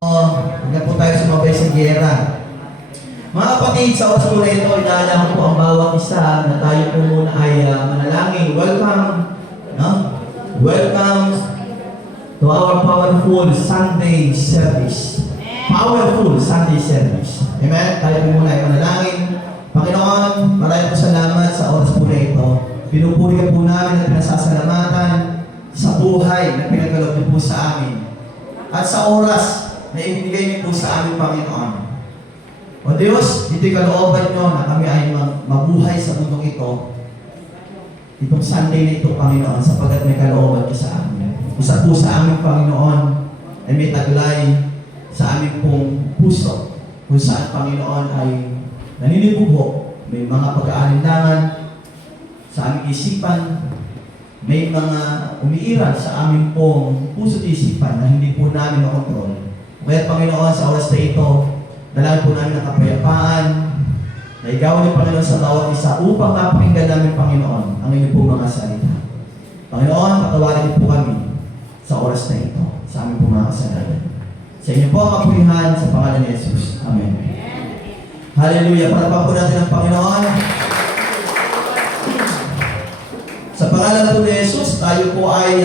Hanggang po tayo sumabay sa giyera. Mga kapatid, sa oras po na ito, inaalam ko ang bawat isa na tayo po muna ay manalangin. Welcome, no? Welcome to our powerful Sunday service. Powerful Sunday service. Amen? Tayo po muna ay manalangin. Panginoon, maraming po salamat sa oras po na ito. Pinupuri po namin at pinasasalamatan sa buhay na pinagkaloob niyo po sa amin. At sa oras na ibinigay niyo po sa aming Panginoon. O Diyos, ito'y kalooban niyo na kami ay mabuhay sa mundong ito. Itong Sunday na ito, Panginoon, sapagkat may kalooban niyo sa amin. Isa po sa aming Panginoon ay may taglay sa aming pong puso. Kung saan, Panginoon, ay naninibugho. May mga pag-aalinlangan sa aming isipan. May mga umiiral sa aming pong puso at isipan na hindi po namin makontrol. Kaya Panginoon, sa oras na ito, dalangin po namin ang kapayapaan na igawan niyo, Panginoon, sa bawat isa upang mapakinggan namin, Panginoon, ang inyong pong mga salita. Panginoon, patawarin niyo po kami sa oras na ito, sa aming pong mga kasalanan. Sa inyo po ang kapurihan sa pangalan ni Jesus. Amen. Hallelujah. Palakpakan po natin ang Panginoon. Sa pangalan po ni Jesus, tayo po ay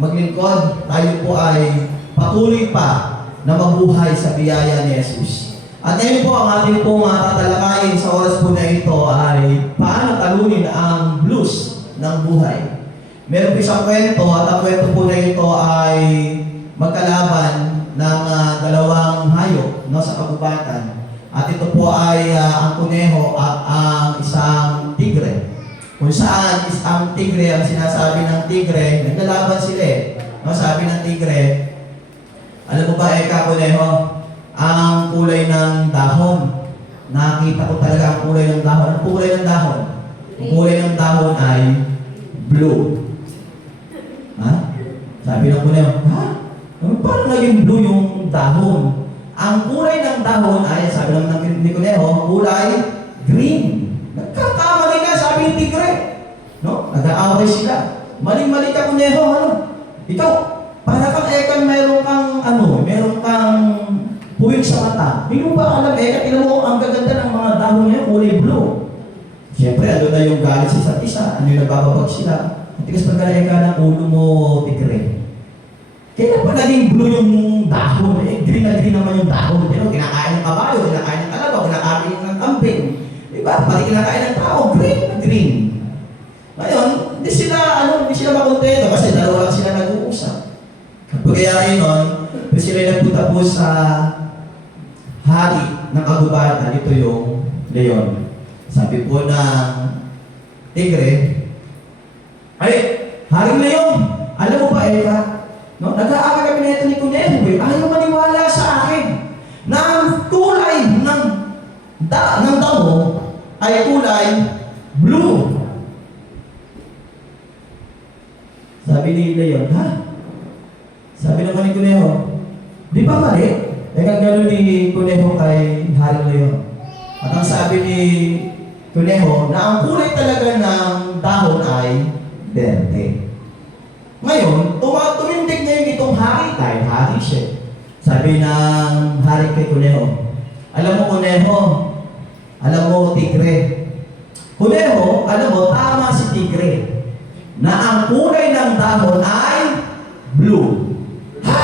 maglingkod. Tayo po ay patuloy pa na mabuhay sa biyaya ni Jesus. At ngayon po, ang ating pong tatalakayin sa oras po na ito ay paano talunin ang blues ng buhay. Meron po isang kwento at ang kwento po na ito ay magkalaban ng dalawang hayop, no, sa kagubatan. At ito po ay ang kuneho at ang isang tigre. Kung saan ang tigre, ang sinasabi ng tigre, naglalaban sila eh. No, sabi ng tigre, alam mo ba, Eka, kuneho, ang kulay ng dahon. Nakita ko talaga ang kulay ng dahon. Ang kulay ng dahon? Ang kulay ng dahon ay blue. Ha? Sabi ng kuneho, ha? Paano naging blue yung dahon? Ang kulay ng dahon ay, sabi ng ni kuneho, kulay green. Nagkakamali ka, sabi ng tigre. No? Nag-aaway sila. Maling-mali ka, kuneho, ano? Ikaw, para kang Ekan, meron kang puwing sa mata. Hindi mo ba alam, Ekan, tinan mo ang gaganda ng mga dahon niya, kulay blue. Siyempre, ano na yung galit sa isa't isa, ano yung nabababag sila. Tigas pagka Ekan ng ulo mo, tigre. Kaya pa naging blue yung dahon, green na green naman yung dahon. You know, kinakain ng kabayo, kinakain ng kalabaw, kinakain ng kambing. Diba? Pati kinakain ng tao, green na green. Ngayon, hindi sila makontento kasi dalawa lang sila nag-uusap. Pagkayarin nun, sila nagpunta po sa hari ng kagubatan, ito yung leon. Sabi po ng tigre, ay, haring leon, alam mo ba, Eka? No? Nag-aaral kami na ito ni Kuneho, ayaw maniwala sa akin na ang kulay ng damo ay kulay blue. Sabi ni leon, ha? Sabi naman ni Kuneho, di ba mali? Kaya gano'n ni Kuneho kay Hari Leon. At ang sabi ni Kuneho, na ang kulay talaga ng dahon ay berde. Ngayon, tumindig ngayon itong hari, dahil hari siya. Sabi ng hari kay Kuneho, alam mo Kuneho, alam mo tigre. Kuneho, alam mo, tama si tigre, na ang kulay ng dahon ay blue. Ha?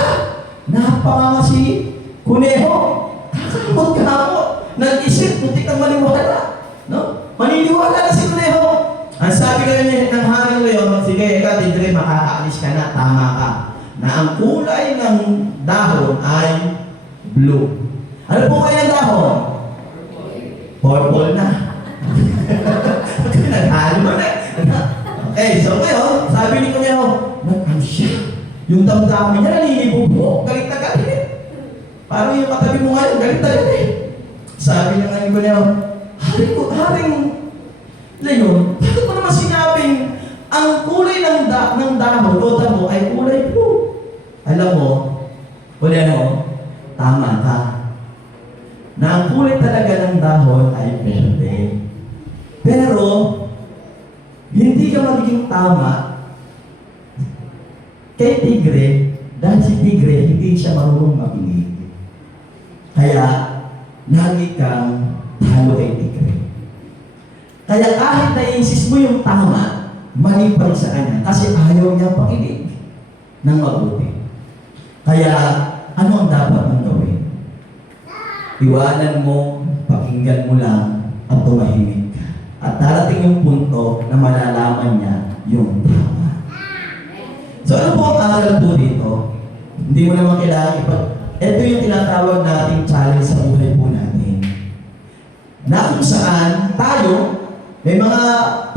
Napakanga si Kuneho. Kakamot ka mo. Nag-isip, putik ang maniwala. No? Maniniwala na si Kuneho. Ang sabi ka niya ng Haring Leon, sige, ikaw, tigre, makakaalis ka na, tama ka. Na ang kulay ng dahon ay blue. Ano po kayo ng dahon? Purple na. Naghalo mo na. Okay, so ngayon, sabi ni Kuneho, nag-ansya. Yung damdamin niya, nalilibog. Galit na galit. Parang yung katabi mo ngayon, galit na galit. Sabi niya ngayon ko niya, Haring Leon, bakit mo naman sinabing ang kulay ng dahon o damo ay kulay blue? Alam mo, Kuneho, tama ka. Na ang kulay talaga ng dahon ay berde. Pero, hindi ka magiging tama kay tigre, dahil si tigre, hindi siya marunong makinig. Kaya, lagi kang talo kay tigre. Kaya kahit na-insist mo yung tama, mali pa rin sa kanya kasi ayaw niya pakinig ng mabuti. Kaya, ano ang dapat mong gawin? Iwanan mo, pakinggan mo lang, at tumahimik ka. At darating yung punto na malalaman niya yung tama. So ano po ang aral po dito? Hindi mo naman kailangan ito yung tinatawag nating challenge sa buhay po natin. Na kung saan tayo, may mga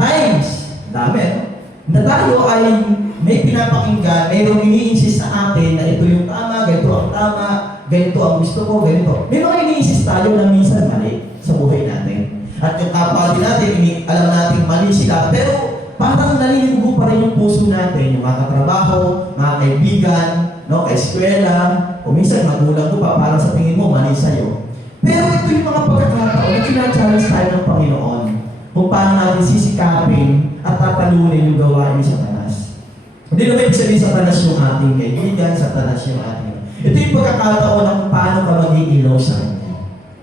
times, dami, na tayo ay may pinapakinggan, mayroong ini-insist sa atin na ito yung tama, ganito ang tama, ganito ang gusto ko, ganito. May mga ini-insist tayo na minsan mali sa buhay natin. At yung kapwa din natin, alam natin mali sila, pero parang naliligo pa rin yung puso natin, yung mga katrabaho, mga kaibigan, no, kaeskwela, o minsan magulang ko pa, parang sa tingin mo, mali sa'yo. Pero ito yung mga pagkakataon na kinachallenge tayo ng Panginoon kung paano natin sisikapin at tatalunin yung gawain ni Satanas. Hindi naman ibig sabihin Satanas yung ating kaibigan, Satanas yung ating. Ito yung pagkakataon na kung paano ka mag-iilaw sa kanya.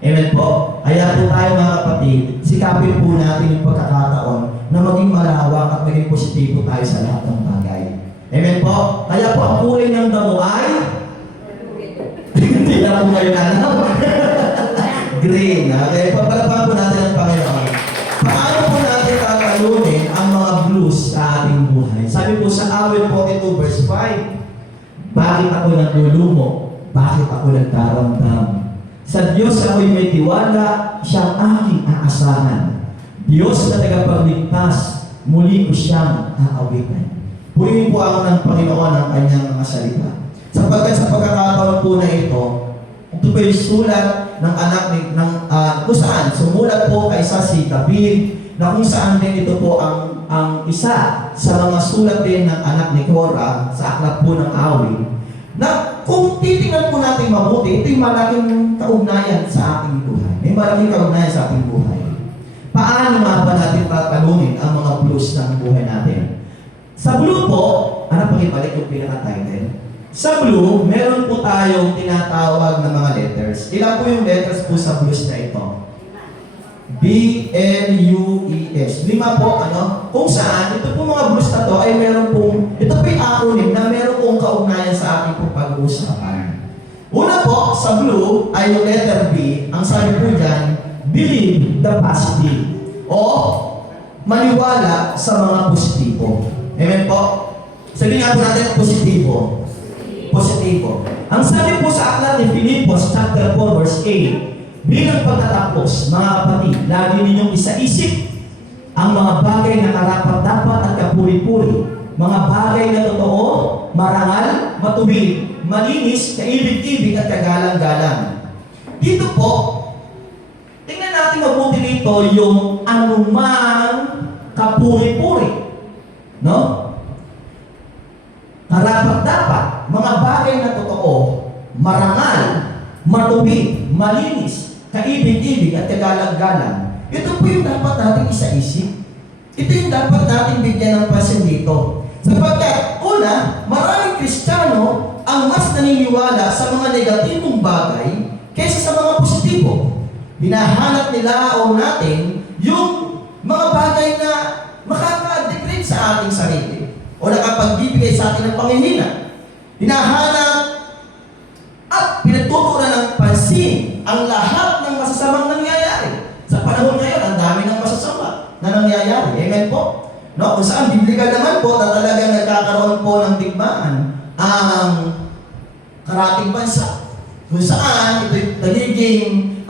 Amen po? Kaya po tayo mga kapatid, sikapin po natin yung pagkakataon na maging malawak at maging positibo tayo sa lahat ng bagay. Amen po? Kaya po ang kulay ng damo ay hindi na po ngayon alam. Green. Okay? Papalapan po natin ang Panginoon. Paano po natin tatalunin ang mga blues sa ating buhay? Sabi po sa Awit 42 verse 5, bakit ako naglulumo? Bakit ako nagkaramdam? Sa Diyos ako'y may tiwala, siyang aking aasahan. Diyos na tagapagligtas, muli ko siyang aawitan. Purihin po ako ng Panginoon ang kanyang mga salita. Sapagkat sa pagkakataon po na ito po yung sulat ng anak kung saan sumulat po kay si David, na kung saan din ito po ang isa sa mga sulat din ng anak ni Korah sa aklat po ng awit, na kung titingnan po natin mabuti, ito yung malaking kaugnayan sa ating buhay. May malaking kaugnayan sa ating buhay. Paano nga ba natin tatalunin ang mga blues ng buhay natin? Sa blue po, pakibalik yung pinaka-title. Sa blue, meron po tayong tinatawag na mga letters. Ilan po yung letters po sa blues na ito? B-L-U-E-S. 5 po, kung saan, ito po mga blues na to ay meron pong, ito po yung acronym na meron pong kaugnayan sa ating pong pag-uusapan. Una po, sa blue ay yung letter B. Ang sabi po dyan, believe the positive. O, maniwala sa mga positibo. Amen po? Sabihin nga po natin, positibo. Positibo. Ang sabi po sa aklat ni Filipos chapter 4 verse 8, bilang pagtatapos, mga kapatid, lagi ninyong isaisip ang mga bagay na karapat-dapat at kapuri-puri, mga bagay na totoo, marangal, matuwid, malinis, kaibig-ibig at kagalang-galang. Dito po, tingnan natin mabuti dito yung anumang kapuri-puri. No? Karapat-dapat, mga bagay na totoo, marangal, matuwid, malinis, kaibig-ibig at kagalang-galang. Ito po yung dapat nating isaisip. Ito yung dapat nating bigyan ng pansin dito. Sapagkat, una, maraming Kristiyano ang mas naniniwala sa mga negatibong bagay kaysa sa mga positibo. Hinahanap nila o natin yung mga bagay na makaka-degrade sa ating sarili o nakapagbibigay sa atin ng panghihina. Hinahanap at pinagtutunan ng pansin ang lahat ng masasamang nangyayari. Sa panahon ngayon, ang dami ng masasama na nangyayari. Amen po? No? Kung saan, biblikal naman po na talagang nagkakaroon po ng digmaan ang karating bansa. Kung saan, ito'y nagiging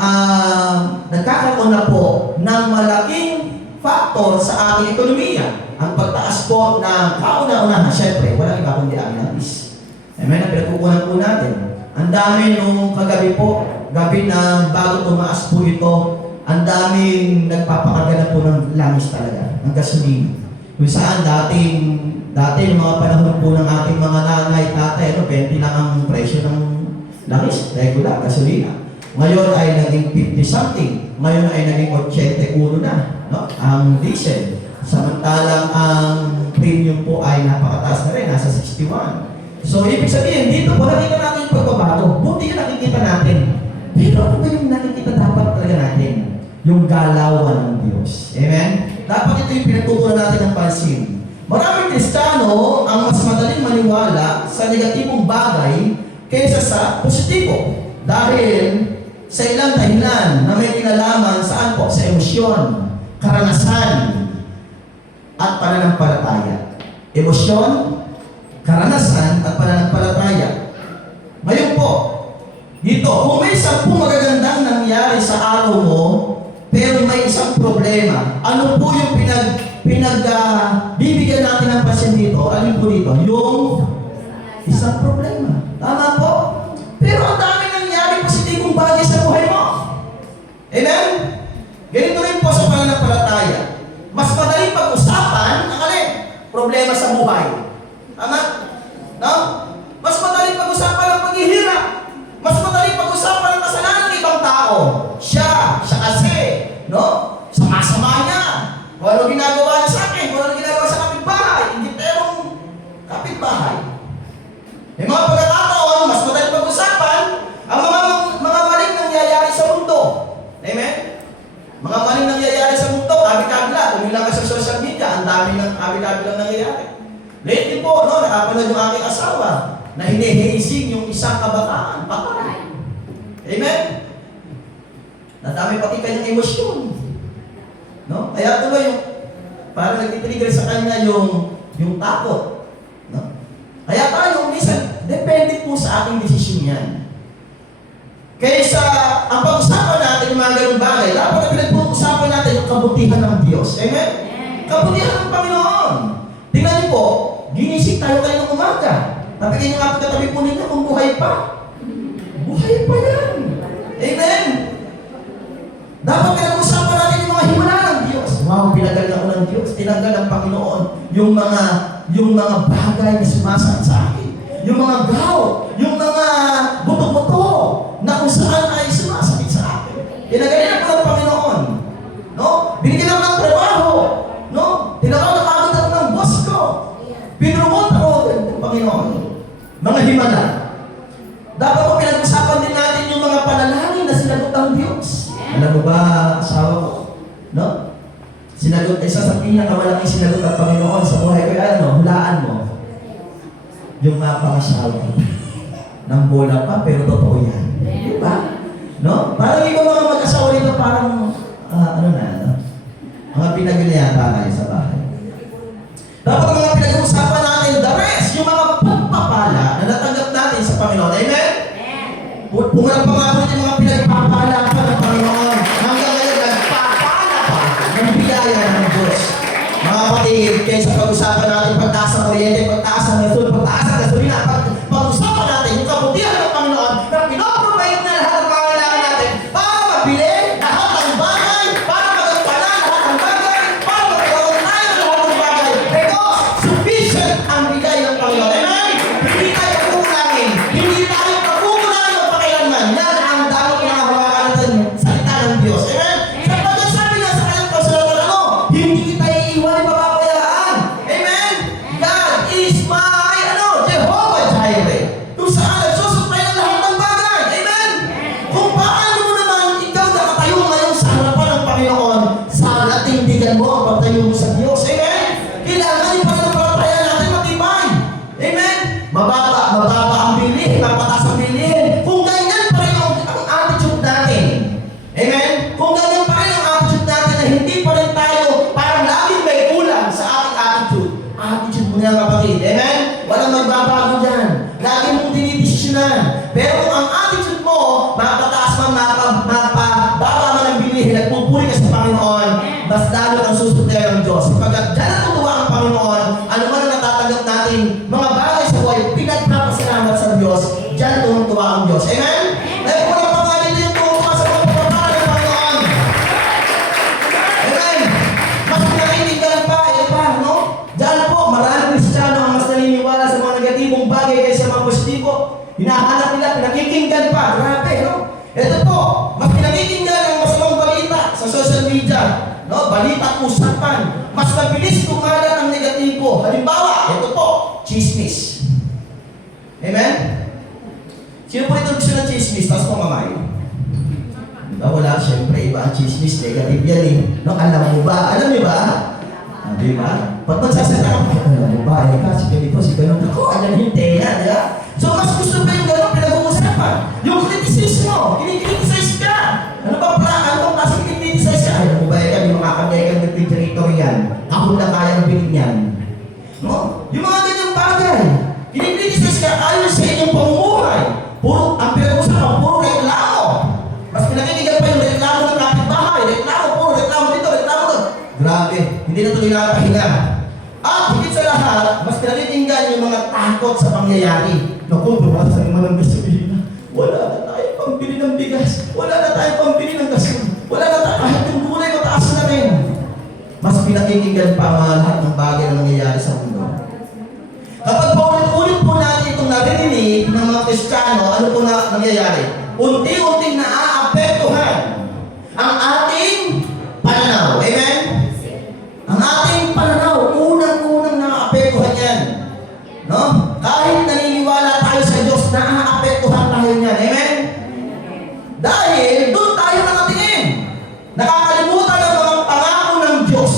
nagkakaroon na po ng malaking factor sa ating ekonomiya. Ang pagtaas po ng kauna-unahan, syempre, walang iba kundi ang nabis. Amen? Ang pinagkukunan po natin. Ang dami nung kagabi po, gabi na bago tumaas po ito, ang daming nagpapakarga po ng langis talaga, ng gasolina. Kung saan dati yung mga panahon po ng ating mga nanay, tatay, 20 lang ang presyo ng langis, regular, gasolina. Ngayon ay naging 50-something. Ngayon ay naging 81 na, no? Ang diesel. Samantalang ang premium po ay napakataas na rin, nasa 61. So, ibig sabihin, dito po nakita natin yung pagbabago. Buti yung nakikita natin. Pero ano ba yung nakikita dapat talaga natin? Yung galawan ng Diyos. Amen? Dapat ito yung pinagtutunan natin ng pansin. Maraming Kristiyano ang mas madaling maniwala sa negatibong bagay kaysa sa positibo. Dahil sa ilang dahilan na may kinalaman saan po? Sa emosyon, karanasan, at pananampalataya. Emosyon, karanasan, at pananampalataya. Ngayon po, dito, kung may 10 magagandang nangyari sa araw mo, pero may isang problema, ano po yung bibigyan natin ng pansin dito? Alin po dito? Yung isang problema. Tama po? Pero ang dami nangyari positibong bagay sa buhay mo. Amen? Ganito rin po sa pananampalataya. Mas madaling pag-usapan ang alin? Problema sa buhay. Tama? No? Mas madaling pag-usapan ang paghihirap. Mas madaling pag-usapan ang kasalanan ng ibang tao. Siya kasi, no? Sama-sama niya. Kung ano ginagawa niya sa akin, kung ano ginagawa sa kapitbahay, hindi terong kapitbahay. May mga pagkakataon, mas madaling pag-usapan ang mga maling nangyayari sa mundo. Amen? Mga maling nangyayari sa mundo, kabi-kabila. Kung lang ka sa social media, ang dami ng kabi-kabilang nangyayari. Lately po, no, nakapanood yung aking asawa na hinihizing yung isang kabataan. Patay. Amen? Nadami pati kanyang emosyon. No? Kaya tuloy yung parang nagtitrigger sa kanya yung takot. No? Kaya tayo, minsan, depende po sa ating desisyon yan. Kaysa ang pag-usapan natin yung mga ganung bagay, dapat na pinag-uusapan natin yung kabutihan ng Diyos. Amen? Kabutihan ng Panginoon. Tingnan niyo po, ginising tayo ng umaga. Napigyan niyo nga katabi po ninyo kung buhay pa. Buhay pa yan. Amen? Dapat pinag-usapan natin yung mga himala ng Diyos. Wow, pinagaling ako ng Diyos. Tinanggal ng Panginoon yung mga bagay na sumasakit sa akin. Yung mga gout, yung mga buto-buto na kung saan ay sumasakit sa akin. Pinagaling ako ng Panginoon. No? Binigyan ako ng trabaho. No? Tinawag ako ng boss ko. Pinurumot ako ng Panginoon. Mga himala. Dapat po pinag-usapan din natin yung mga panalangin na sinagot ng Diyos. Alam mo ba, asawa ko? No? Sinagot, isa sa pinakamalaking sinagot ng Panginoon sa buhay ko, ano, hulaan mo. Yung pangasawa. Nang bola pa, pero totoo yan. Di ba? No? Parang ikaw mga mag-asawa nito, parang, mga pinaginayata kayo sa bahay. Dapat ang mga pinag-uusapan natin, the rest, yung mga pagpapala na natanggap natin sa Panginoon. Amen? Pumarap pa nga po yung mga pinagpapala pa ng Panginoon. Hanggang ngayon, nagpapala pa ng biyaya ng Diyos. Mga kapatid, kaysa pag-usapan natin pagtaas ng kuryente, pagtaas ng gasol, pagtaas ng gasolina, pag-usapan natin yung kabutihan ng Panginoon na pinoprovide na lahat ng pangailangan natin para mabili lahat ng bagay, para magagpanan lahat ng bagay, para magagawa tayo lahat ng bagay. Because sufficient ang bigay ng Panginoon. Amen? Hindi tayo kukulangin. Hindi tayo kakukulangin ng pakailanman. Yan ang dapat mga hawakan natin salita ng Diyos. Amen? Sapagkat sabi nga sa kanyang kasulatan, hindi tayo iiwan ni papabayaan. Amen? God is my, Jehovah Jireh. Kung saan nagsusupply ng lahat ng bagay. Amen? Kung paano mo naman ikaw nakatayo ngayon sa harapan ng Panginoon, sana tindigan mo ang pagtayo mo sa Diyos. Amen? Kailangan yung pananampalataya natin matibay. Amen? Mababa ang bilihin, mapataas ang bilihin. Kung ganyan pa rin ang attitude natin. Amen? Kung ganyan pa rin ang attitude natin na hindi pa rin tayo parang laging may kulang sa ating attitude. Attitude mo nga kapatid. Amen? Walang magbabago dyan. Lagi mong dinidesisyonan. Pero kung ang attitude mo, mapataas man, mapababa man ang bilihin, nagpupuri ka sa Panginoon, mas lalo kang susunod ng Diyos. Pagkat dyan natutuwa ang Panginoon, ano man ang natatanggap natin, mga bagay sa buhay, pinagpapasalamat sa Diyos, dyan tumutuwa ang Diyos. Amen? Dahil kung ang pangalan yung tumutuwa sa mga pagpapala ng Panginoon. Amen? Mas pinakinigan pa, no? Dyan po, maraming Kristiyano ang mas naniniwala sa mga negatibong bagay kaysa mga positibo. Hinahanap nila, pinakikinggan pa. Grabe, no? Ito po, mas pinakikinggan ang masamang balita sa social media. No? Balita at usapan. Mas mabilis kumalat ang negatibo. Halimbawa, ito po, chismis. Amen? Sino po ito gusto ng chismis? Tapos pamamay. chismis, negative yan eh. No, alam mo ba? Alam niyo ba? Di ba? Pag magsasaka ka, alam mo ba? Si ganito, si ganun. Ako, alam hindi yan, di ba? So, mas gusto ba yung gano'n pinag-uusapan? Yung kritisismo, kinikritisize ka. Ano ba klase kinikritisize ka? Alam mo ba yan, yung mga kamay ng refrigerator yan. Ako na kayang bilhin yan. No? Yung mga ganyang bagay. Kinikritisize ka ayon sa inyong pamumuhay. Puro, ang pinag-uusapan, puro reklamo. Mas pinakikigyan pa yung reklamo ng kapitbahay. Puro reklamo dito, reklamo doon. Grabe, hindi na tuloy nakapahinga. At higit sa lahat, mas pinakikinggan yung mga takot sa pangyayari. Naku, bumasan naman ang gasolina. Wala na tayo pambili ng bigas. Wala na tayo pambili ng gasolina. Wala na tayo, kahit yung gulay mataas na rin. Mas pinakikinggan pa mga lahat ng bagay na nangyayari sa mundo. Kapag paulit-ulit po natin itong narinig ng mga Kristiyano, ano po na nangyayari? Unti-unting naaapektuhan ang ating pananaw. Amen? Ang ating pananaw, unang-unang naaapektuhan yan. No? Kahit naniniwala tayo sa Diyos, naaapektuhan tayo niyan. Amen? Dahil doon tayo nakatingin. Nakakalimutan ang mga pangako ng Diyos.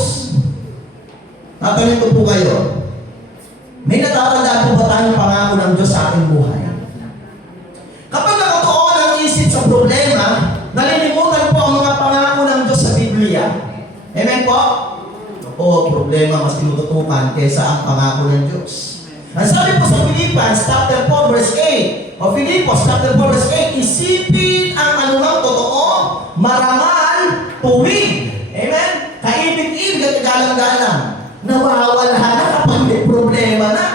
Tatanungin ko po kayo, may natatandaan po ba tayong pangako ng Diyos sa ating buhay? Kapag nakatuon ang isip sa problema, nalilimutan po ang mga pangako ng Diyos sa Biblia. Amen po? O problema mas tinututukan kaysa ang pangako ng Diyos. Ang sabi po sa Philippians chapter 4 verse 8, o Filipos chapter 4 verse 8, isipin ang anumang totoo, marangal, tuwid. Amen? Kaibig-ibig at galang-galang. Nawawala na kapag may problema na.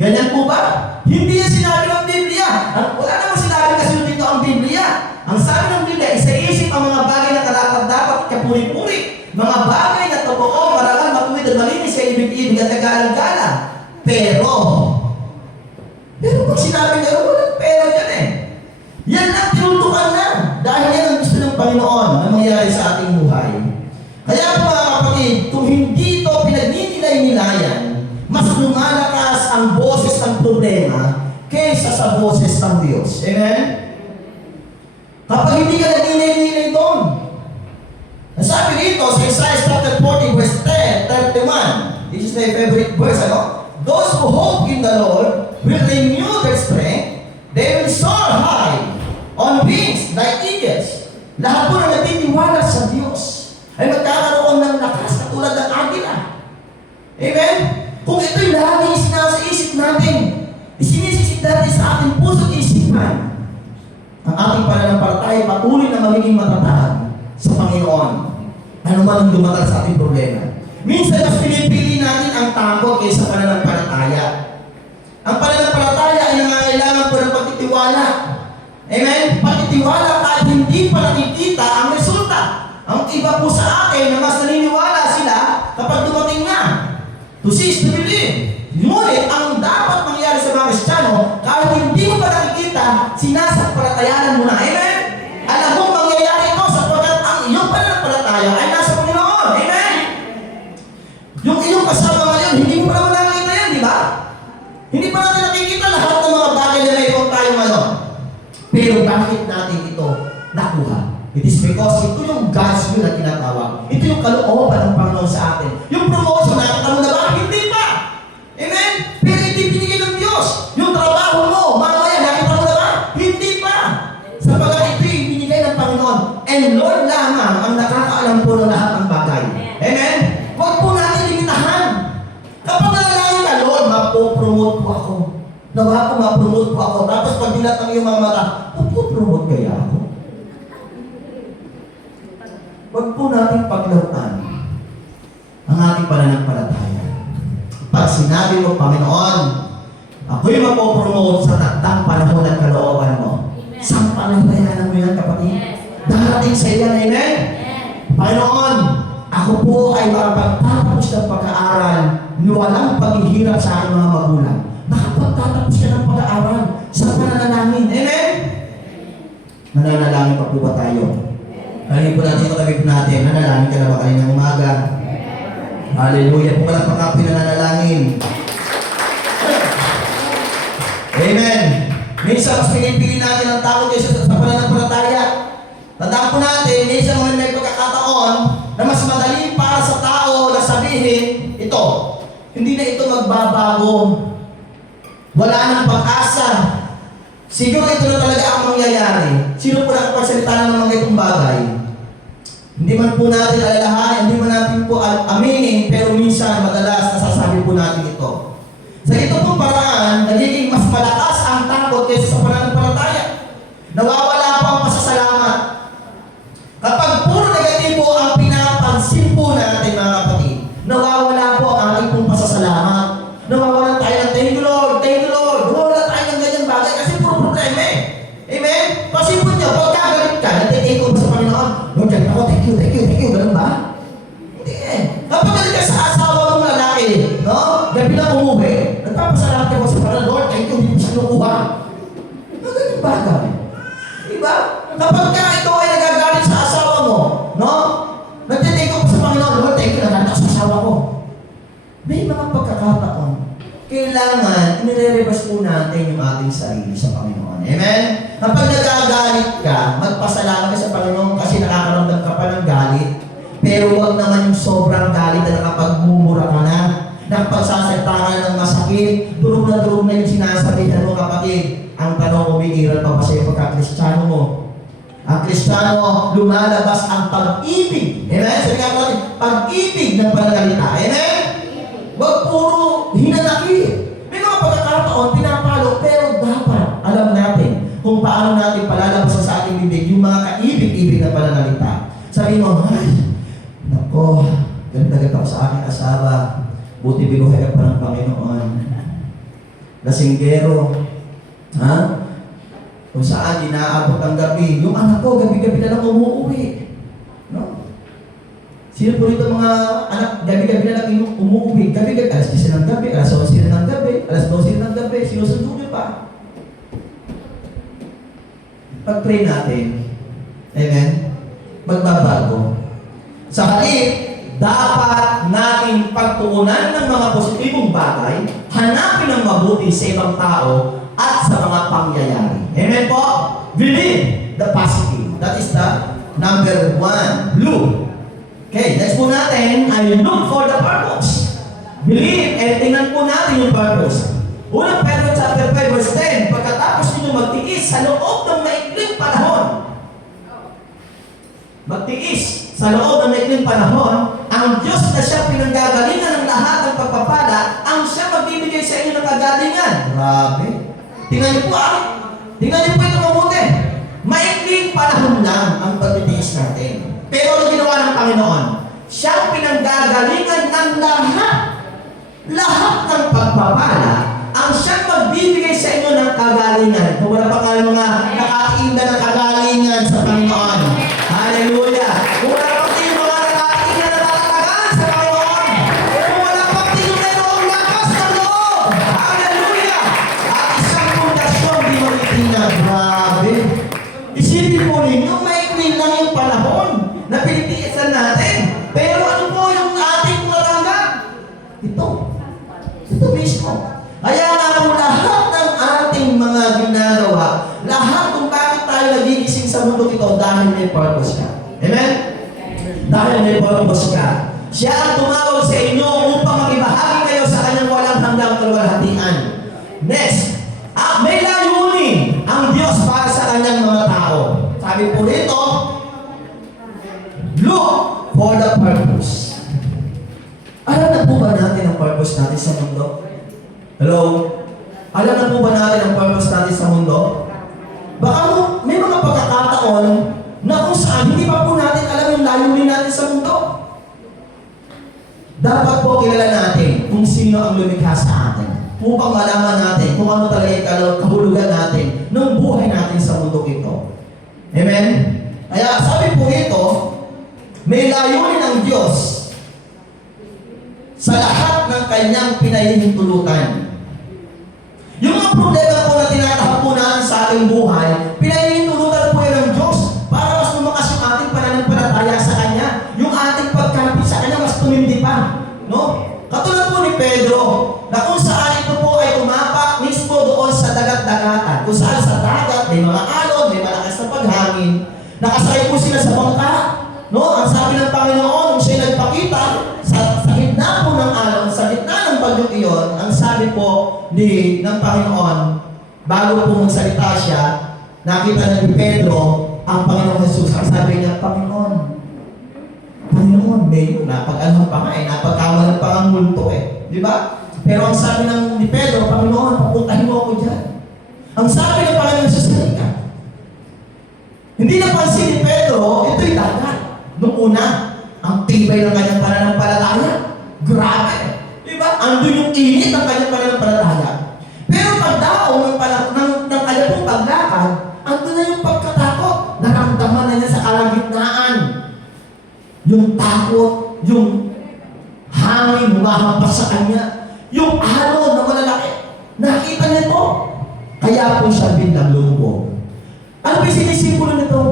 Ganyan po ba? Hindi yan sinabi ng Biblia. Wala naman sinabi kasi dito ang Biblia. Ang sabi ng Biblia, isa-isip ang mga bagay na karapat-dapat kapuri-puri. Mga bagay na totoo, marangal, matuwid at malinis, kaibig-ibig at galang-galang. Pero pag sinabi nga, walang pero yan eh. Yan lang tinutukan na. Dahil yan ang gusto ng Panginoon na mangyari sa ating buhay. Kaya mga kapatid, kung hindi ito pinagnilay-nilayan, mas lumalakas ang boses ng problema kaysa sa boses ng Diyos. Amen? Kapag hindi ka nagnilay-nilay doon, nasabi dito sa Isaiah chapter 40 verse 10, 31, this is my favorite verse, ano? Those who hope in the Lord will renew their strength. They will soar high on wings like eagles. Lahat po na nagtitiwala sa Diyos ay magkakaroon ng lakas katulad ng agila. Amen? Kung ito'y lagi isinasaisip natin, isinisisip natin sa ating puso't isipan, ang ating pananampalataya patuloy na magiging matatag sa Panginoon. Ano man ang dumatal sa ating problema. Minsan mas pinipili natin ang takot kaysa pananampalataya. Ang pananampalataya ay nangangailangan po ng pagtitiwala. Amen? Pagtitiwala kahit hindi pa nakikita ang resulta. Ang iba po sa atin na mas naniniwala sila kapag dumating na. To see is to believe. Ngunit ang dapat mangyari sa mga Kristiyano, kahit hindi mo pa nakikita, sinasapalatayanan mo na. Amen? Alam mo mangyayari ito sapagkat ang iyong pananampalataya ay nasa Panginoon. Amen? Yung iyong kasama ngayon, hindi mo pa naman nakikita yan, di ba? Hindi pa natin nakikita lahat ng mga bagay na mayroon tayo ngayon. Pero bakit natin ito nakuha? It is because ito yung God's will na tinatawag. Ito yung kalooban ng Panginoon sa atin. Yung promotion, nakita mo na ba? Hindi pa! Amen? Pero hindi binigay ng Diyos. Yung trabaho mo, mamaya, nakita mo na ba? Hindi pa! Sapagat ito yung binigay ng Panginoon. And Lord lamang ang nakakaalam po ng lahat ng bagay. Amen? Huwag po natin limitahan. Kapag nalalangin ka, Lord, mapopromote po ako. Nawa ko, mapromote po ako. Tapos pag dilat ang iyong mga mata, mapopromote kaya ako? Huwag po natin paglautan ang ating pananampalataya. Pag sinabi mo, Panginoon, ako'y mapopromote sa takdang panahon at kalooban mo. Sampalatayanan mo yan, kapatid. Darating sa iyan, amen? Panginoon, ako po ay makapagtatapos ng pag-aaral na walang paghihirap sa aking mga magulang. Nakapagtatapos ka ng pag-aaral sa pananalangin. Amen? Nananalangin pa po ba tayo? Kaya po natin matabig natin. Nanalangin ka na ba kaninang umaga? Hallelujah. Kung walang pangkapi na nanalangin. Amen. Minsan, mas pinipili natin ang takot kaysa sa pananampalataya. Tandaan po natin, minsan mga Hindi na ito magbabago. Wala nang pag-asa. Siguro ito na talaga ang mangyayari. Sino po nakapagsalita ng mga itong bagay? Hindi man po natin alalahanin, hindi man natin po aminin, pero minsan, madalas, nasasabi po natin ito. Sa ito pong paraan, nagiging mas malakas ang takot kaysa sa pananampalataya. Nawawala po ang pasasalamat. Kapag puro negatibo ang pinapansin po natin, mga kapatid, nawawala po ang ating pong pasasalamat. Nawawalan tayo ng thank you Lord, thank you Lord. Nawawala tayo ng ganyan bagay kasi puro problema eh. Amen? Kasi po niya, pagkagalit ka, nagtitake ko sa Panginoon, Lord, galit ako, thank you, ganun ba? Hindi eh. Kapag galit ka sa asawa ng lalaki, no? Gabi na umuwi, nagpapasalamat ako sa Panginoon, Lord, thank you, hindi mo siya nakuha. Ganun bagay. Diba? Kapag ka ito ay nagagalit sa asawa mo, no? Nagtitake ko sa Panginoon, Lord, thank you, nagalit ako sa asawa ko. May mga pagkakataon, kailangan inire-reverse po natin yung ating sarili sa Panginoon. Amen? Kapag nagagalit ka, magpasalamat ka sa Panginoon kasi nakakaramdam ka pa ng galit. Pero huwag naman yung sobrang galit na nakapagmumura ka na, nakapagsasalita ka ng masakit, durog na yung sinasabihan mo, kapatid. Ang tanong, umiiral pa ba sa'yo pagka-Kristiyano mo? Ang Kristiyano, lumalabas ang pag-ibig. Amen? Sabi nga po natin, pag-ibig ng pananalita. Amen? Huwag puro hinanakit. May mga pagkakataon, pinapalo, pero dapat alam natin kung paano natin palalabasan sa ating bibig yung mga kaibig-ibig na pananalita. Sabi mo, ay, nako, ganda-ganda ako sa aking asawa. Buti binuhay ka pa ng Panginoon. Lasinggero, ha? Kung saan inaabot ang gabi. Yung anak ko, gabi-gabi na lang umuwi. No? Sino po rito mga anak, gabi-gabi na lang umuwi. Gabi-gabi, alas 10 ng gabi, alas 11 ng gabi, alas 12 ng gabi, sinusundo nyo pa. Pag-pray natin, amen, magbabago. Sa halip, dapat nating pagtuunan ng mga positibong bagay, hanapin ang mabuti sa ibang tao at sa mga pangyayari. Amen po? Believe the positive. That is the number 1. Look. Okay, next po natin ay look for the purpose. Believe and tingnan po natin yung purpose. Unang Pedro chapter 5 verse 10, pagkatapos ninyo magtiis sa loob ng maikling panahon. Magtiis sa loob ng maikling panahon, ang Diyos na siya pinanggagalingan ng lahat ng pagpapala, ang siya magbibigay sa inyo ng kagalingan. Grabe. Tingnan niyo po Tingnan niyo po ito mabuti. Maikling panahon lang ang pagtitiis natin. Pero ano ginawa ng Panginoon? Siyang pinanggagalingan ng lahat ng pagpapala, ang siyang magbibigay sa inyo ng kagalingan. Kung wala pa kayo mga nakakainda ng kagalingan sa Panginoon. Hallelujah! Kung wala pa kayo mga nakakainda na tatatagan sa Panginoon. Kung wala pa kayo mayroong lakas ng loob. Hallelujah! At isang pundasyon di matitinag. Grabe! Isipin po ninyo, maikling lang yung panahon na pinitiisan natin. Pero ano po yung ating matanggap? Ito mismo. Kaya nga po lahat ng ating mga ginagawa, lahat kung bakit tayo nagigising sa mundo ito dahil may purpose ka. Amen? Dahil may purpose ka. Siya ang tumawag sa inyo upang makibahagi kayo sa kanyang walang hanggang kalwalhatian. Next, may layunin ang Diyos para sa kanyang mga tao. Sabi po rito, look for the purpose. Alam na po ba natin ang purpose natin sa mundo? Hello? Alam na po ba natin ang purpose natin sa mundo? Baka may mga pagkakataon na kung saan hindi pa po natin alam yung layunin natin sa mundo. Dapat po kilala natin kung sino ang lumikha sa atin. Upang malaman natin kung ano talaga yung kahulugan natin ng buhay natin sa mundo ito. Amen? Kaya sabi po ito, may layunin ng Diyos sa lahat ng kanyang pinahihintulutan. Yung mga problema po na tinatahak po natin sa ating buhay, pinahihintulutan po yan ng Diyos para mas lumakas yung ating pananampalataya sa Kanya. Yung ating pagkapit sa Kanya mas tumindi pa. No? Katulad po ni Pedro, na kung saan ito po ay tumapak mismo doon sa dagat-dagatan. Kung saan sa dagat, may mga alon, may malakas na paghangin. Nakasakay po sila sa bangka. No? Ang sabi ng Panginoon, nung siya nagpakita, sa gitna po ng alon, sa gitna ng po ng Panginoon, bago po magsalita siya, nakita na ni Pedro ang Panginoong Jesus. Ang sabi niya, Panginoon, may napag-alam pa nga napagkamalan pa ang multo Di ba? Pero ang sabi ni Pedro, Panginoon, papuntahin mo ako dyan. Ang sabi ng Panginoon Jesus, halika. Hindi napansin ni Pedro, ito'y dagat. Noong una, ang tibay ng kanyang pananampalataya. Grabe. Di ba? Andun yung init ng kanyang pananampalataya. Pero pagdaong ng kanyang pong paglakad, andun na yung pagkatakot. Naramdaman na niya sa kalagitnaan. Yung takot, yung hangin humahampas sa kanya, yung alon na malalaki. Nakita niya ito. Kaya po siya biglang lumubog. Ano ba sinisimbolo nito?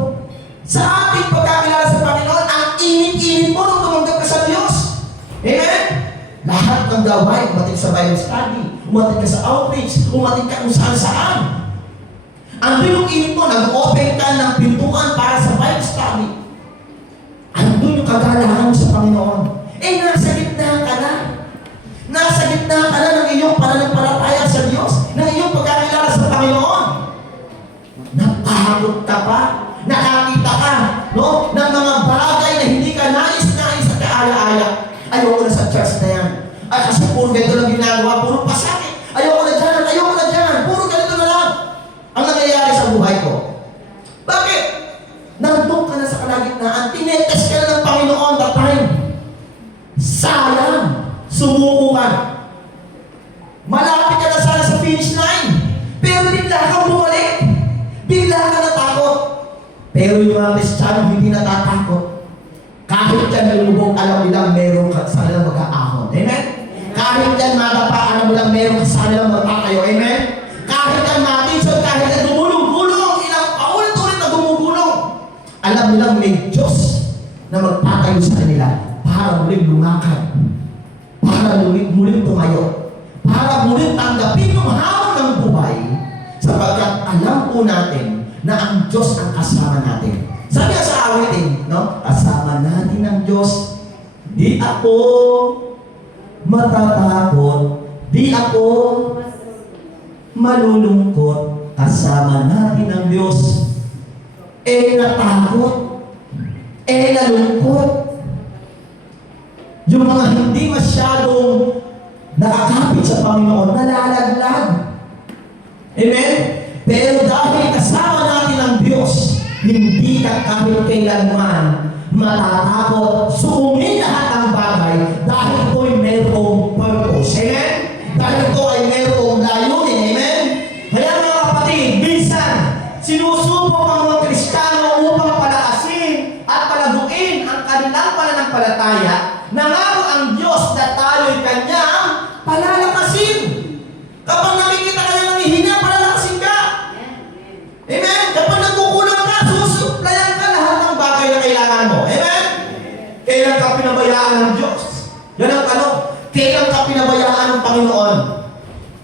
Sa ating pagkakilala sa Panginoon, ang init-init mo nung tumanggap ka sa Diyos. Amen? Lahat ng gawain, umating sa Bible study, umating ka sa outreach, umating ka kung saan-saan. Andun yung init mo, nag-open ka ng pintuan para sa Bible study. Andun yung kagalahan mo sa Panginoon. Nasa gitna ka na. Nasa gitna ka na ng iyong pananampalataya sa Diyos, ng iyong pagkakilala sa Panginoon. Natakot ka pa, nakakita ka, no? Ng mga bagay na hindi ka nais-nais at kaaya-aya. Ayoko na sa church na yan. Ay, kasi puro ganito lang ginagawa, puro pasakit. Ayoko na dyan, puro ganito na lang. Ang nangyayari sa buhay ko. Bakit? Nandun ka na sa kalagitnaan, tinetest ka na ng Panginoon that time. Sayang, sumuko ka. Malapit ka na sana sa finish line. Pero bigla kang bumalik. Bigla ka natakot. Pero yung mga Kristiyano hindi natatakot. Kahit yan lumubog, alam nilang meron ka sa kanilang mag-aahon. Amen? Kahit yan madapa, alam nilang meron ka sa kanilang magtatayo. Amen? Kahit yan matisod, kahit yan gumulong-gulong, ilang paulit-ulit na gumugulong, alam nilang may Diyos na magtatayo sa kanila para muling lumakad, para muling tumayo, para muling tanggapin yung hamon ng buhay, sapagkat alam po natin na ang Diyos ang kasama natin. Sabi nga sa awitin, no? Kasama natin ang Diyos. Di ako matatakot, di ako malulungkot. Kasama natin ang Diyos. Natakot, nalungkot. Yung mga hindi masyadong nakakapit sa Panginoon, nalalaglag. Amen? Pero dahil kasama natin ang Diyos, hindi ka kahit kailanman matatakot. Sumungin lahat ng bagay dahil ito'y mayroong purpose. Amen? Dahil ito ay mayroong layunin. Amen? Kaya mga kapatid, minsan, sinusubok ang mga Kristiyano upang palakasin at palaguin ang kanilang pananampalataya. Nangako ang Diyos na tayo'y Kanyang palalakasin. Kapag nakikita ka ng hihina, palalakasin ka. Amen? Kapag nagkukulang ka, susuplayan ka lahat ng bagay na kailangan mo. Amen? Kailan ka pinabayaan ng Diyos? Yan ang tanong. Kailan ka pinabayaan ng Panginoon?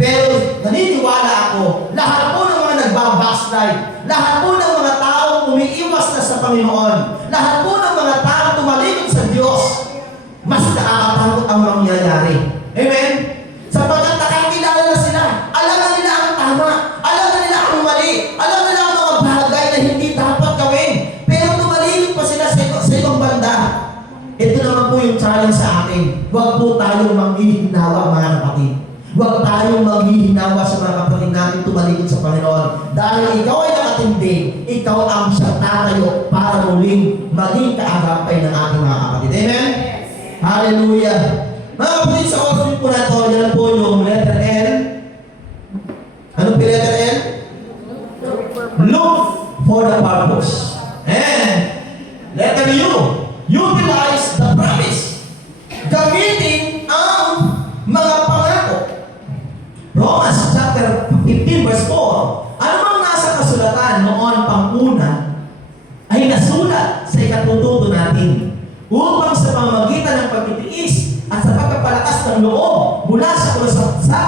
Pero naniniwala ako, lahat po ng mga nagbabackslide, lahat po ng mga taong umiiwas na sa Panginoon, lahat po ng mga taong tumalikod sa Diyos, mas nakakatakot ang mangyayari. Amen? Sapagkat nakakilala na sila. Alam na nila ang tama. Alam na nila ang mali. Alam na nila ang mga bagay na hindi dapat gawin. Pero tumalikod pa sila sa ibang banda. Ito naman po yung challenge sa atin. Huwag po tayong manghihinawa, mga kapatid. Huwag tayong manghihinawa sa mga kapatid natin tumalikod sa Panginoon. Dahil ikaw ay nakatindi, ikaw ang siyang tatayo para muling maging kaagapay ng ating mga kapatid. Amen? Hallelujah! Mga kapatid, sa oras po na ito, yan po yung letter L. Ano po letter L? Look for the purpose. And letter U, utilize the promise. Gamitin ang mga pangako. Romans chapter 15 verse 4. Ano mang nasa kasulatan noon pang-una ay nasulat sa ikatututo natin upang sa pamamagitan ng pagtitiis at sa pagpapalakas ng loob mula sa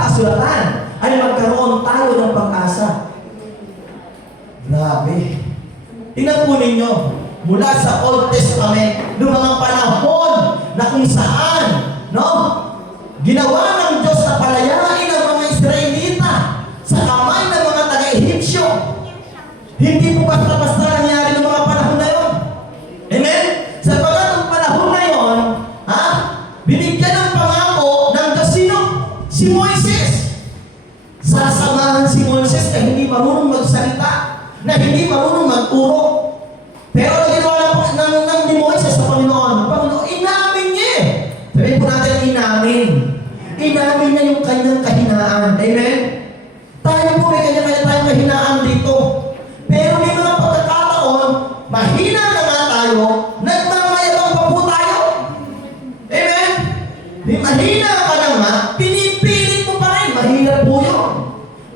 kasulatan ay magkaroon tayo ng pag-asa. Grabe. Tingnan po ninyo, mula sa Old Testament, noong mga panahon na kung saan, no? Ginawa ng Diyos na palayain ang mga basta-basta nangyari ng mga panahon na yon. Amen? Sapagkat ang panahon na yon, binigyan ng pangako ng kasino? Si Moises. Sasamahan si Moises na hindi marunong magsalita, na hindi marunong magturo. Pero ang ginawa ng ni Moises sa Panginoon, inamin niya eh. Sabihin po natin, inamin. Inamin niya yung kanyang kahinaan. Amen? Tayo po may kanya-kanya tayong kahinaan dito. Pero may mga pagkakataon, mahina na nga tayo, nagmamayabang pa po tayo. Amen? May mahina ka na nga, pinipilit mo pa rin. Mahina po yun.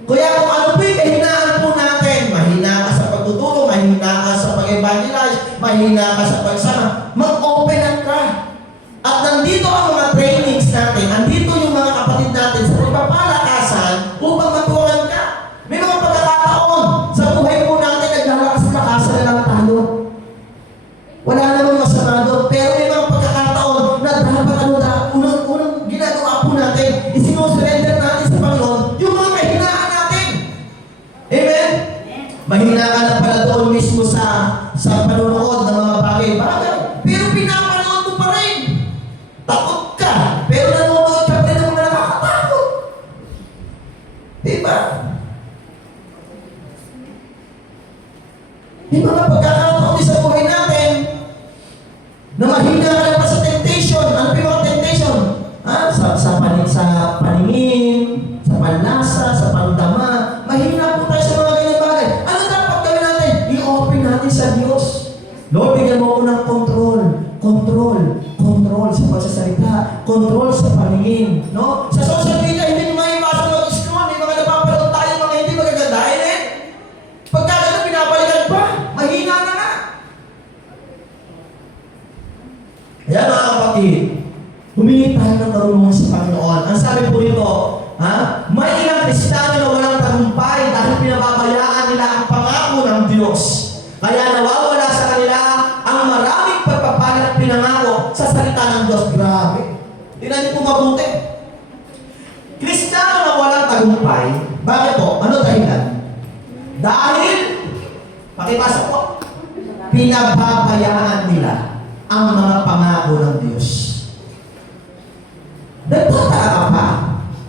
Kaya kung ano po yung kahinaan po natin, mahina ka sa pagtutulong, mahina ka sa pag-evangelize, mahina ka sa pagsama, mag-open up ka. At nandito ang mga trainings natin, nandito yung mga kapatid natin sa pagpapalakasan upang maturuan ka. May mga pagkakataon sa buhay po natin, naglalakas-lakasan na lang tayo. Wala namang masama doon, pero may mga pagkakataon na dapat unang ginagawa po natin, isinusurrender natin sa Panginoon yung mga kahinaan natin. Amen? Mahina ka na pala doon mismo sa panonood ng mga bagay-bagay, pero pinapanood mo pa rin. Takot ka, pero nanonood ka pa rin ng mga nakakatakot. Diba? May mga pagkakataon sa buhay natin na mahina ka na pa sa temptation. Ano pa yung mga temptation? Sa paningin, sa panlasa, sa pandama. Mahina po tayo sa mga ganyan bagay. Ano dapat gawin natin? I-open natin sa Diyos. Lord, bigyan mo ako ng control sa pagsasalita, control sa paningin, no? Sa social media, hindi mo maiwasan mag-scroll, may mga napapanood tayo, mga hindi magaganda, eh? Pagka gano'n, pinapalikan pa, mahina na nga. Kaya mga kapatid, humingi tayo ng karunungan sa Panginoon. Ang sabi po nito, may ilang Kristiyano na walang tagumpay dahil pinababayaan nila ang pangako ng Diyos. Kaya nawawala sa kanila ang maraming pagpapalat pinangako sa salita ng Diyos. Grabe. Tingnan niyo po mabuti. Kristiyano na walang tagumpay, bakit po? Ano dahilan? Dahil, pakipasa po, pinababayaan nila ang mga pangako ng Diyos. Nagtataka ka pa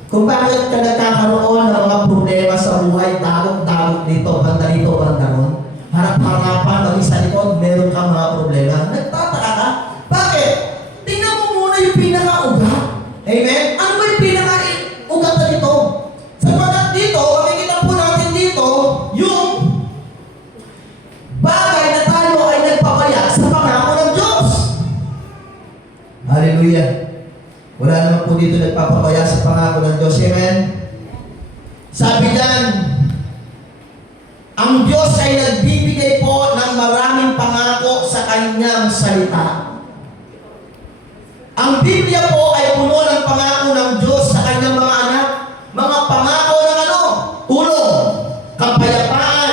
kung bakit ka nagkakaroon ng mga problema sa buhay, tagok-tagok dito, banda ron. Harap-harapan, maging sa likod, meron kang mga problema. Nagtataka ka? Bakit? Tingnan mo muna yung pinaka-ugat. Amen? Ano ba yung pinaka-ugat na dito? Sapagkat dito, makikita po natin dito, yung bagay na tayo ay nagpapaya sa pangako ng Diyos. Hallelujah. Wala naman po dito nagpapapaya sa pangako ng Diyos. Amen? Sabi diyan, ang Diyos ay nagbibigay po ng maraming pangako sa Kanyang salita. Ang Biblia po ay puno ng pangako ng Diyos sa Kanyang mga anak. Mga pangako ng ano? Tulong, kapayapaan,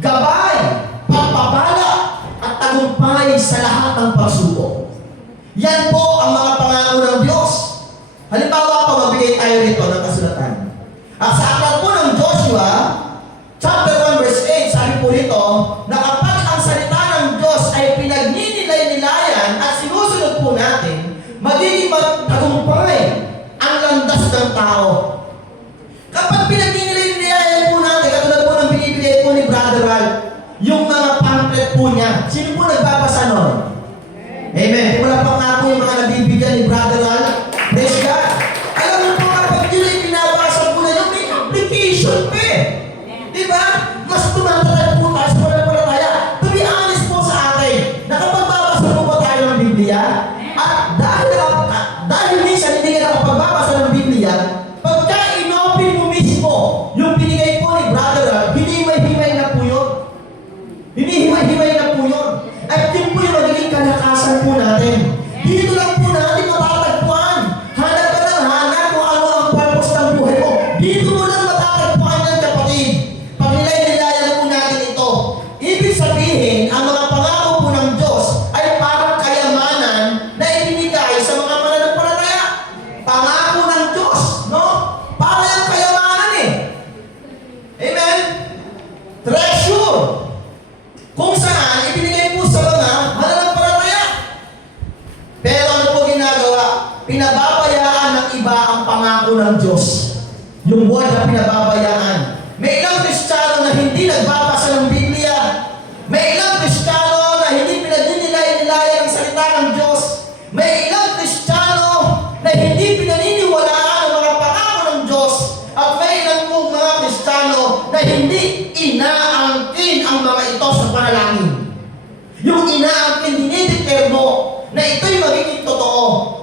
gabay, pagpapala, at tagumpay sa lahat ng pagsubok. Yan po ang mga pangako ng Diyos. Halimbawa po, mabigay tayo rito ng kasulatan. At sa aklat po ng Joshua, chapter 1 verse 8, sabi po rito, na kapag ang salita ng Diyos ay pinagninilay-nilayan at sinusunod po natin, magiging tagumpay ang landas ng tao. Kapag pinagninilay-nilayan po natin, katulad po ng binibigay po ni Brother Ralph, yung mga pamphlet po niya, sino po nagbabasa nun? Amen. Kung wala pa nga po yung mga nabibigyan ni Brother Ralph, praise God. Alam mo po, kapag yun ay pinabasa po na yun, may application pa eh. Diba? Mas tumatagal po tayo sa pananampalataya. To be honest po sa atin, nakapagbabasa po ba tayo ng Biblia? At dahil minsan hindi ka nakapagbabasa ng Biblia, pagka inopen mo mismo yung binigay po ni Brother, hinihimay-himay na po yun. Hinihimay-himay na po yun. At yun po yung magiging kalakasan po natin. Dito lang po natin matatagpuan pinababayaan ng iba ang pangako ng Diyos. Yung word na pinababayaan. May ilang Kristiyano na hindi nagbabasa ng Biblia. May ilang Kristiyano na hindi pinagninilay-nilay ang salita ng Diyos. May ilang Kristiyano na hindi pinaniniwalaan ang mga pangako ng Diyos. At may ilang mga Kristiyano na hindi inaangkin ang mga ito sa panalangin. Yung inaangkin, dinideclare mo na ito'y magiging totoo.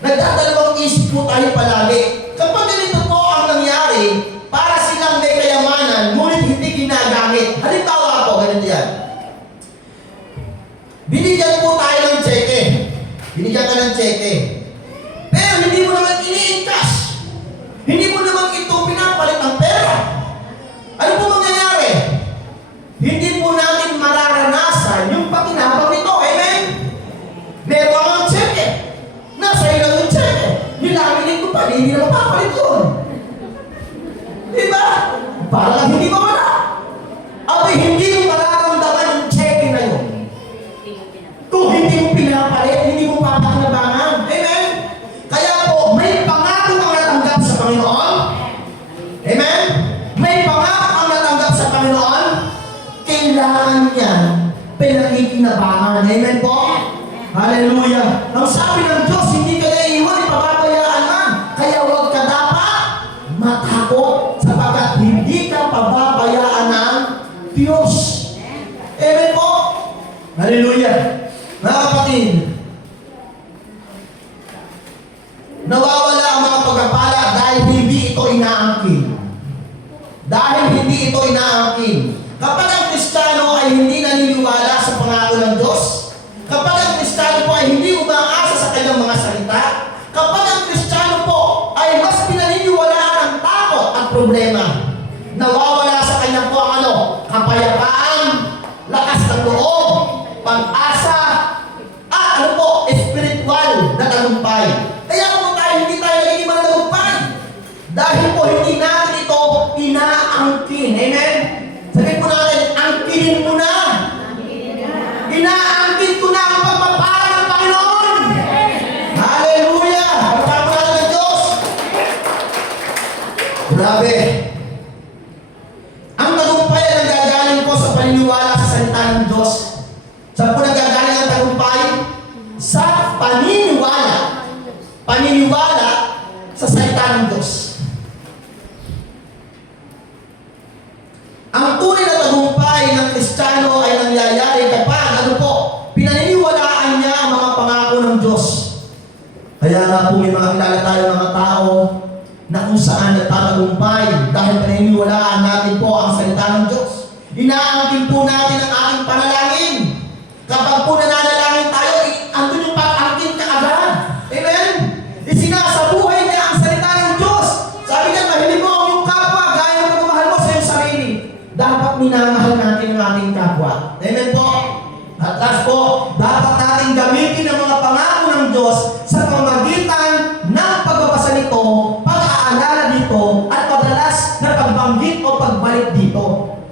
Nagdadalawang isip po tayo palagi. Kapag ganito po ang nangyari, para silang may kayamanan, ngunit hindi ginagamit. Halimbawa po, ganito yan. Binigyan po tayo ng cheque. Binigyan ka ng cheque. Pero hindi mo naman ini-encash. Hindi mo naman ito pinapalit ng pera. Ano po mangyayari? Hindi po natin mararanasan yung pakinabang nito. Amen? Meron kang cheque. Nasa ilang yung cheque. Nilaminin ko pa, hindi na mapapalit yun. Diba? Parang hindi ba wala? Abay, hindi mo mararamdaman yung cheque na yun. Kung hindi mo pinapalit, hindi mo papakinabangan. Amen? Kaya po, may pangako ang natanggap sa Panginoon. Amen? May pangako ang natanggap sa Panginoon. Kailangan niyan pinakikinabangan. Amen po? Hallelujah. Ang sabi ng Diyos, hindi kaya iwan, ipababayaan man. Kaya huwag ka dapat matakot sapagkat hindi ka pababayaan ng Diyos. Amen po? Hallelujah. Mga kapatid, nawawala ang mga pagpapala dahil hindi ito inaangkin. Dahil hindi ito inaangkin. Kapag ang Kristiyano ay hindi naniniwala sa pangako ng Diyos, kapag ang Kristiyano po ay hindi umaasa sa kanyang mga salita, kapag ang Kristiyano po ay mas pinaniniwalaan ang takot at problema, nawawala sa kanya po ang kapayapaan, lakas ng loob, pag-asa, at spiritual na tagumpay. Kaya po tayo, hindi tayo nagiging mananagumpay. Dahil po hindi natin ito inaangkin. Amen? Sabihin po natin, angkinin mo na. Inaangkin ko na ang pagpapala ng Panginoon. Hallelujah! Pagpapala ng Diyos. Grabe. Ang tagumpay ay nagagaling po sa paniniwala sa salita ng Diyos. Saan po nagagaling ang tagumpay? Sa paniniwala. Paniniwala sa salita ng Diyos. Ang tunay na tagumpay ng Kristiyano ay nangyayari kapag pinaniniwalaan niya ang mga pangako ng Diyos. Kaya nga po may mga kilala tayo mga tao na kung saan nagtatagumpay dahil paniniwalaan natin po ang salita ng Diyos. Inaangkin po natin ang ating panalangin. Kapag po nananalangin tayo, andun yung pag-angkin kaagad. Amen? Isinasabuhay niya ang salita ng Diyos. Sabi niya, mahilig mo ang iyong kapwa, gaya ng pagmamahal mo sa iyong sarili. Dapat minamahal natin ang ating kapwa. Amen po? At last po, dapat natin gamitin ang mga pangako ng Diyos sa pamamagitan ng pagbabasa nito, pag-aalala dito, at madalas na pagbanggit o pagbalik dito.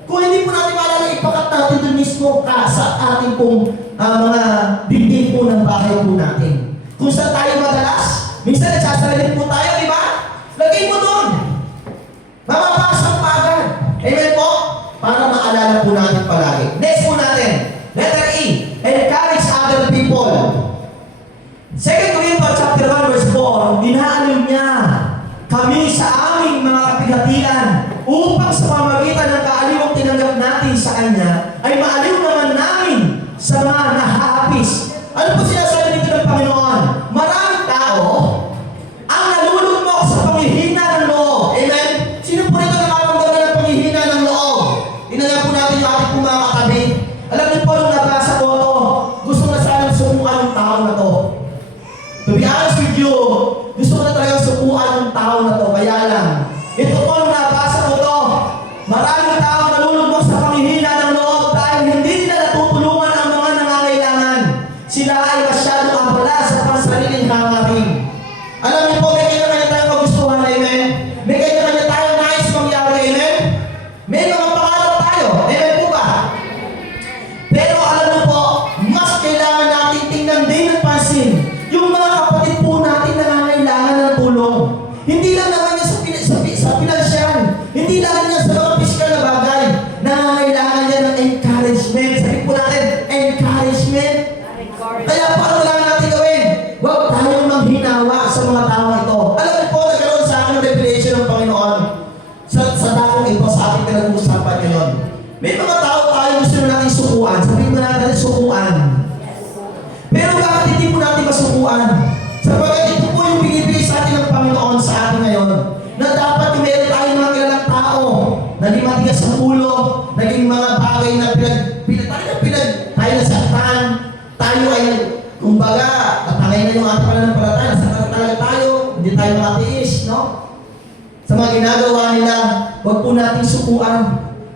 Kung hindi po natin maalala, ipakat natin doon mismo sa ating pong mga dingding po ng bahay po natin. Kung saan tayo madalas, minsan nagsasalita po tayo, di ba? Lagay mo doon. Mababasa pa agad. Amen po? Para maalala po natin palagi. Next po natin. Letter E. Encourage other people. 2 Corinthians chapter 1 verse 4. Inaalin niya kami sa aming mga kapighatian upang sa pamamagitan ng kaaliwang tinanggap natin sa Kanya ay maaliw naman namin sa mga nahahapis. Ano po sinasabi dito ng Panginoon? Maraming tao ang nalulugmok sa panghihina ng loob. Amen? Sino po rito nakaramdaman ng panghihina ng loob? Inanyan po natin yung ating mga katabi. Alam niyo po, nung nabasa ko ito, gusto na sanang subukan ng tao na to. To be honest with you, gusto ko na talagang subukan ng tao na to. Kaya lang, ito po nung nabasa ko ito, maraming tao nalulugmok sa panghihina ng loob dahil hindi nila natutulungan ang mga nangangailangan natin sukuan. Pero bakit hindi po natin masukuan? Sapagkat ito po yung binibigay sa atin ng Panginoon sa atin ngayon. Na dapat meron tayong mga kilalang tao, naging matigas sa ulo, naging mga bagay na tayo nasaktan, tayo ay, kumbaga, natangay na yung ating pananampalataya, nasaktan talaga tayo, hindi tayo makatiis, no? Sa mga ginagawa nila, huwag po natin sukuan.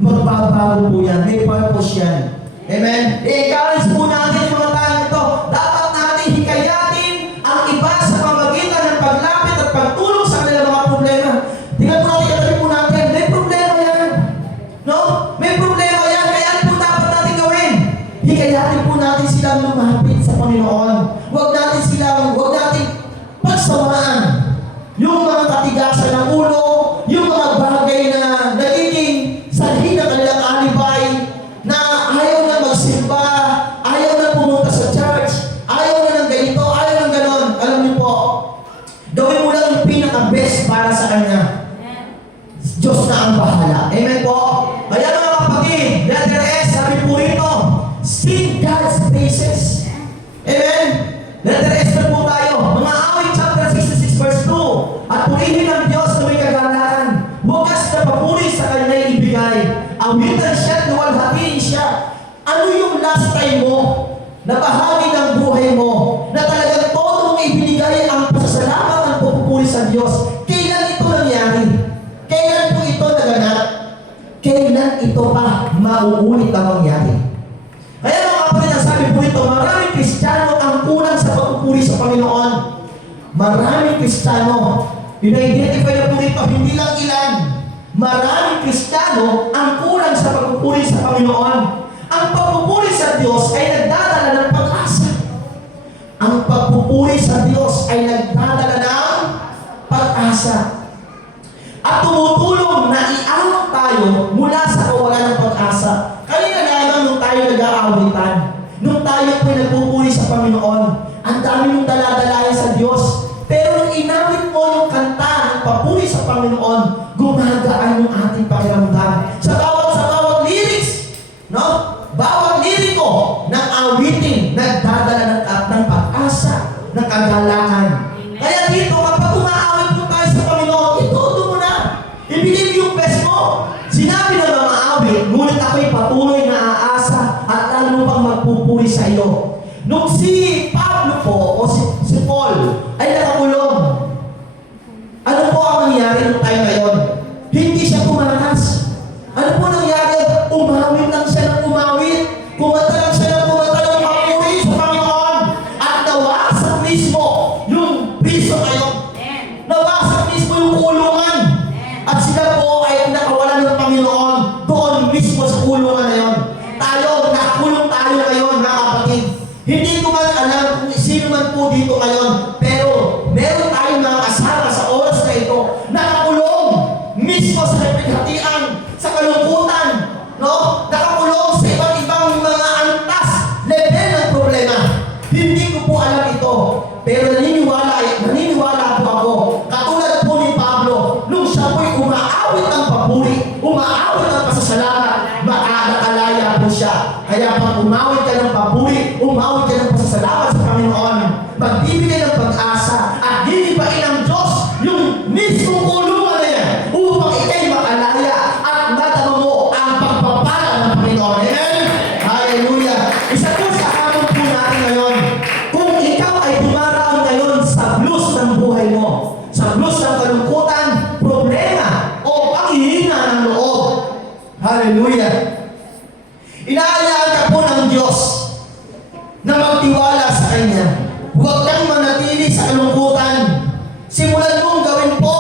Magbabago po yan. May purpose yan. Amen? I-encourage po natin yung mga tao ito. Dapat natin hikayatin ang iba sa pamagitan ng paglapit at pagtulong sa kanilang mga problema. Tingnan po natin, katabi po natin, may problema yan. No? May problema yan. Kaya ano po dapat natin gawin? Hikayatin po natin silang lumapit sa Panginoon. Huwag natin pagsamaan yung mga katigasan ng ulo, yung mga bagay na nagiging sanhi ng kanilang alibay, na ayaw na magsimba, ayaw na pumunta sa church, ayaw na ng ganito, ayaw ng ganon. Alam niyo po, gawin mo lang yung pinaka-best para sa Kanya. Diyos na ang bahala. Amen po? Kaya mga kapatid, letter S, sabi po rito, seek God's faces. Amen? Letter S na po tayo. Mga awit chapter 66 verse 2. At purihin ng Diyos na may kagalaan. Bukas na papuri sa Kanya ibigay. Awitan siya at luwalhatiin siya. Ano yung last time mo na bahagi ng buhay mo na talagang todo mong ibinigay ang pasasalamat at pupuri sa Diyos? Kailan ito nangyari? Kailan po ito naganap? Kailan ito pa mauulit ang mangyari? Kaya mga kapatid, ang sabi po ito, maraming Kristiyano ang kulang sa pagpupuri sa Panginoon. Maraming Kristiyano, ina-identify na po rito, hindi lang ilan. Maraming Kristiyano ang kulang sa pagpupuri sa Panginoon. Ang pagpupuri sa Diyos ay nagdadala ng pag-asa. Ang pagpupuri sa Diyos ay nagdadala ng pag-asa. At tumutulong na iangat tayo mula sa kawalan ng pag-asa. Kanina lamang nung tayo nag-aawitan, nung tayo po nagpupuri sa Panginoon, ang dami mong daladalayan sa Diyos. Pero nung inawit mo yung kanta ng papuri sa Panginoon, gumagaan yung ating pakiramdam. Sa bawat lyrics, no? Bawat liriko ng awitin, nagdadala ng pag-asa, ng kagalakan. Kaya dito, kapag umaawit mo tayo sa Panginoon, ituto mo na. Ibigay yung best mo. Sinabi ng mga awit, ngunit ako'y patuloy na aasa at lalo pang magpupuri sa iyo. Nung si Pablo po, o si Paul, ay nakakulong. Ano po ang nangyari nung tayo ngayon? Hindi siya tumakas. Ano po nangyari? Umawit lang siya ng umawit. Kumanta lang siya ng kumanta ng papuri sa Panginoon. At nawasak mismo yung piso ngayon. Nawasak mismo yung kulungan. At sila po ay nakawalan ng Panginoon doon mismo sa kulungan na yun. Tayo, nakakulong tayo ngayon, mga kapatid. Hindi ko man alam kung sino man po dito ngayon, pero meron tayong mga kasama sa oras na ito, nakakulong mismo sa kapighatian, sa kalungkutan, no? Nakakulong sa iba't ibang mga antas, level ng problema. Hindi ko po alam ito, pero naniniwala po ako, katulad po ni Pablo, nung siya po'y umaawit ng papuri, umaawit ng pasasalamat, makakalaya po siya. Kaya pag umawit ka ng papuri, umawit ka ng pasasalamat sa Panginoon, magbibigay ng pag-asa at lilipain ng Diyos yung mismong kulungan na yan upang ikay makalaya at matama mo ang pagpapala ng Panginoon. Amen? Hallelujah! Isa po sa hamon po natin ngayon, kung ikaw ay dumaraon ngayon sa blues ng buhay mo, sa blues ng kalungkutan, problema, o panghihina ng loob. Hallelujah! Inaayaan ka po ng Diyos na magtiwala sa Kanya. Huwag kang manatili sa kalungkutan. Simulan mong gawin po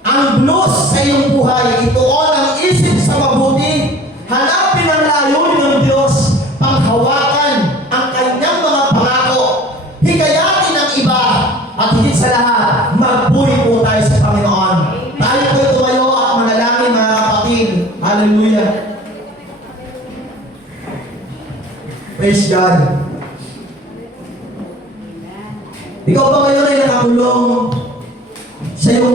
ang blues sa iyong buhay. Ituon ang isip sa mabuti. Hanapin ang layunin ng Diyos. Panghawakan ang Kanyang mga pangako. Hikayatin ang iba. At higit sa lahat, magpuri po tayo sa Panginoon. Tayo po tumayo at manalangin, mga kapatid. Hallelujah! Praise God. Ikaw ba ngayon ay nakakulong sa iyong